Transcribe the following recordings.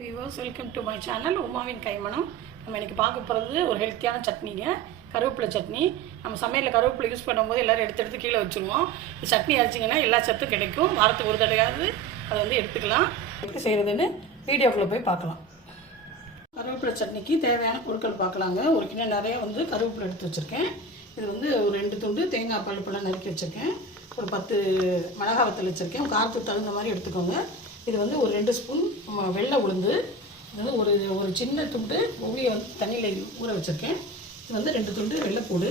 Viewers, welcome to my channel உமாவின் கைமணம். நம்ம இன்றைக்கி பார்க்க போகிறது ஒரு ஹெல்த்தியான சட்னிங்க, கருவேப்பிலை சட்னி. நம்ம சமையலில் கருவேப்பிலை யூஸ் பண்ணும்போது எல்லோரும் எடுத்து கீழே வச்சுருவோம். இந்த சட்னி அரைச்சிங்கன்னா எல்லா சத்தும் கிடைக்கும். வாரத்துக்கு ஒரு தடவையாவது அதை எடுத்துக்கலாம். எப்படி செய்கிறதுன்னு வீடியோக்குள்ளே போய் பார்க்கலாம். கருவேப்பிலை சட்னிக்கு தேவையான பொருட்கள் பார்க்கலாங்க. ஒரு கிண்ணம் நிறைய கருவேப்பிலை எடுத்து வச்சுருக்கேன். இது ஒரு 2 துண்டு தேங்காய் பழுப்பெல்லாம் நறுக்கி வச்சுருக்கேன். ஒரு 10 மிளகாய் வத்தல் வச்சுருக்கேன். காரத்துக்கு தகுந்த மாதிரி எடுத்துக்கோங்க. இது ஒரு 2 ஸ்பூன் வெள்ளை உளுந்து. இது ஒரு சின்ன துண்டு ஒவ்வியை தண்ணியில் ஊற வச்சுருக்கேன். இது 2 துண்டு வெள்ளைப்பூடு.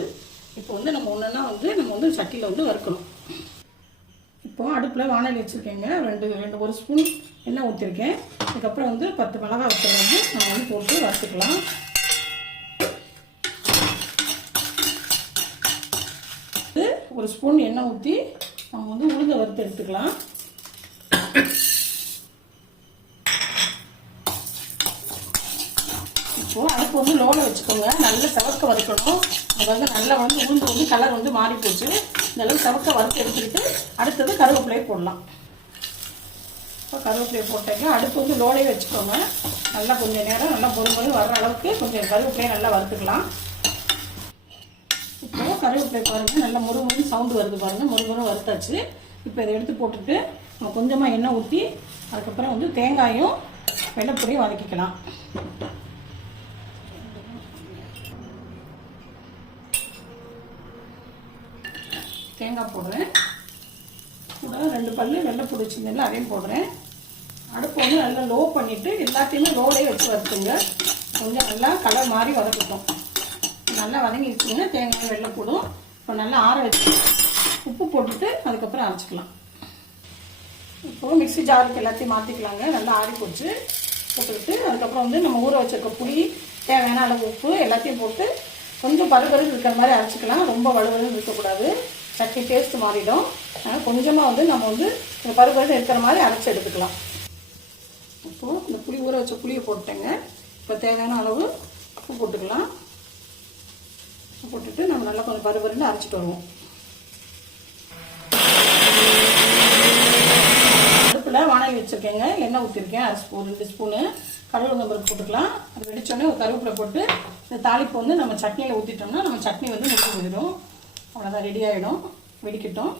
இப்போ நம்ம ஒன்றுன்னா நம்ம சட்டியில் வறுக்கணும். இப்போது அடுப்பில் வானல் வச்சுருக்கேங்க. 1 ஸ்பூன் எண்ணெய் ஊற்றிருக்கேன். அதுக்கப்புறம் 10 மிளகாய் வத்தல் நம்ம போட்டு வறுத்துக்கலாம். ஒரு ஸ்பூன் எண்ணெய் ஊற்றி நம்ம உளுந்தை வறுத்து எடுத்துக்கலாம். இப்போது அடுப்பு லோவில் வச்சுக்கோங்க. நல்ல சவக்க வறுக்கணும். அது நல்லா உளுந்து கலர் மாறி போச்சு. இந்த அளவுக்கு சவக்க வறுத்து எடுத்துக்கிட்டு அடுத்தது கருவேப்பிலையை போடலாம். இப்போ கருவேப்பிலையை போட்டேங்க. அடுப்பு லோலையே வச்சுக்கோங்க. நல்லா கொஞ்சம் நேரம் நல்லா பொறுமையாக வர்ற அளவுக்கு கொஞ்சம் கருவேப்பிலையை நல்லா வறுத்துக்கலாம். இப்போ கருவேப்பிலை பாருங்கள், நல்லா முறுமுறு சவுண்டு வருது பாருங்கள். முறுமுறு வறுத்தாச்சு. இப்போ இதை எடுத்து போட்டுட்டு நம்ம கொஞ்சமாக எண்ணெய் ஊற்றி அதுக்கப்புறம் தேங்காயும் வெள்ளைப்பூடியும் வதக்கிக்கலாம். தேங்காய் போடுறேன். கூட 2 பல்லு வெள்ளைப்பூடி வச்சுருந்தேன்ல அதையும் போடுறேன். அடுப்பு நல்லா லோ பண்ணிவிட்டு எல்லாத்தையுமே லோலையே வச்சு வறுத்துங்க. கொஞ்சம் நல்லா கலர் மாதிரி வதக்கிட்டோம். நல்லா வதங்கிடுச்சுங்கன்னா தேங்காய் வெள்ளைப்பூடும். இப்போ நல்லா ஆற வச்சு உப்பு போட்டுட்டு அதுக்கப்புறம் அரைச்சிக்கலாம். இப்போது மிக்ஸி ஜாருக்கு எல்லாத்தையும் மாற்றிக்கலாங்க. நல்லா ஆறி போச்சு. போட்டுக்கிட்டு அதுக்கப்புறம் நம்ம ஊற வச்சிருக்க புளி, தேவையான அளவு உப்பு எல்லாத்தையும் போட்டு கொஞ்சம் பருபரு இருக்கிற மாதிரி அரைச்சிக்கலாம். ரொம்ப வலுவலுன்னு இருக்கக்கூடாது. சட்னி டேஸ்ட்டு மாறிடும். அதனால் கொஞ்சமாக நம்ம இந்த பருபரு இருக்கிற மாதிரி அரைச்சி எடுத்துக்கலாம். இப்போது இந்த புளி ஊற வச்ச புளியை போட்டேங்க. இப்போ தேவையான அளவு உப்பு போட்டுக்கலாம். போட்டுட்டு நம்ம நல்லா கொஞ்சம் பருபருன்னு அரைச்சிட்டு வருவோம். அடுப்பில் வானல் வச்சுருக்கேங்க. எண்ணெய் ஊற்றிருக்கேன். 2 ஸ்பூனு கடலை பருப்பு போட்டுக்கலாம். அது வெடிச்சோடனே ஒரு கருவேப்பிலை போட்டு இந்த தாளிப்பு நம்ம சட்னியில் ஊற்றிட்டோம்னா நம்ம சட்னி முடிஞ்சு போயிடும். அவ்வளோதான், ரெடி ஆகிடும். வெடிக்கட்டும்.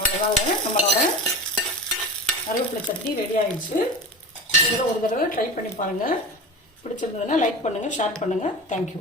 அவ்வளோதான், நம்மளோட கருவேப்பிலை சட்னி ரெடி ஆகிடுச்சு. இதில் ஒரு தடவை ட்ரை பண்ணி பாருங்கள். பிடிச்சிருந்ததுன்னா லைக் பண்ணுங்கள், ஷேர் பண்ணுங்கள். தேங்க்யூ.